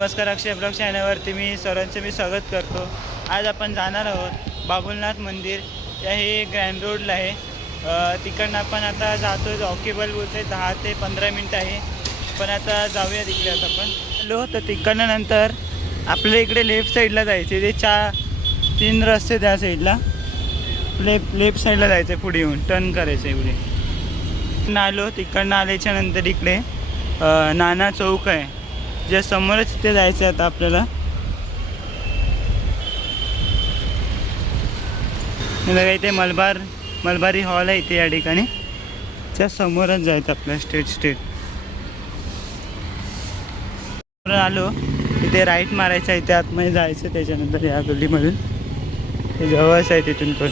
नमस्कार अक्षय ब्लॉग चॅनलवरती मी सर्वांचे मी स्वागत करतो. आज आपण जाणार आहोत बाबुलनाथ मंदिर. हे ग्रँड रोडला आहे. तिकडनं आपण आता जातो ऑकेबल बोलते दहा ते पंधरा मिनटं आहे. पण आता जाऊया तिकडे आता आपण. हॅलो तर तिकडनं नंतर आपल्या इकडे लेफ्ट साईडला जायचे ते चार तीन रस्ते त्या साईडला. लेफ्ट लेफ्ट साईडला जायचं आहे पुढे येऊन. टर्न करायचं आहे पुढे. आलो तिकडनं आल्याच्यानंतर इकडे नाना चौक आहे. ज्या समोरच तिथे जायचं आहे आता आपल्याला. बघा इथे मलबार मलबारी हॉल आहे इथे या ठिकाणी. त्या समोरच जायचं आपल्या स्टेट स्टेट आलो इथे राईट मारायचं आहे इथे आतमध्ये जायचं त्याच्यानंतर या गल्लीमधून. ते जवळच आहे तिथून पण.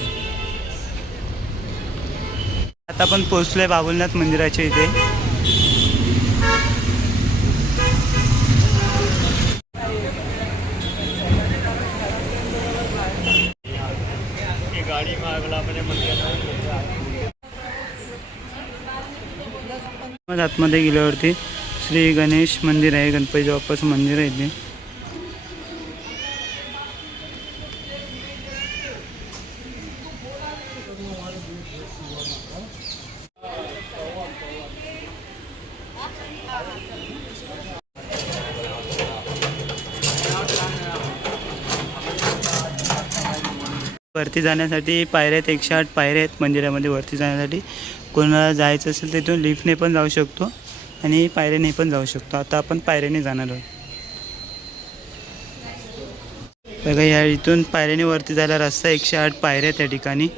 आता आपण पोचलोय बाबुलनाथ मंदिराच्या इथे गाड़ी में अगला अपने मंदिर मग आतमध्ये गेल्यावरती श्री गणेश मंदिर आहे गणपती बाप्पाचं मंदिर आहे ते वरती जाण्यासाठी पायऱ्या आहेत एकशे आठ पायऱ्या आहेत मंदिरामध्ये वरती जाण्यासाठी. कोणाला जायचं असेल तर इथून लिफ्टने पण जाऊ शकतो आणि पायऱ्याने पण जाऊ शकतो. आता आपण पायऱ्याने जाणार आहोत. बघा या इथून पायऱ्याने वरती जायला रस्ता एकशे आठ पायऱ्या आहेत त्या ठिकाणी.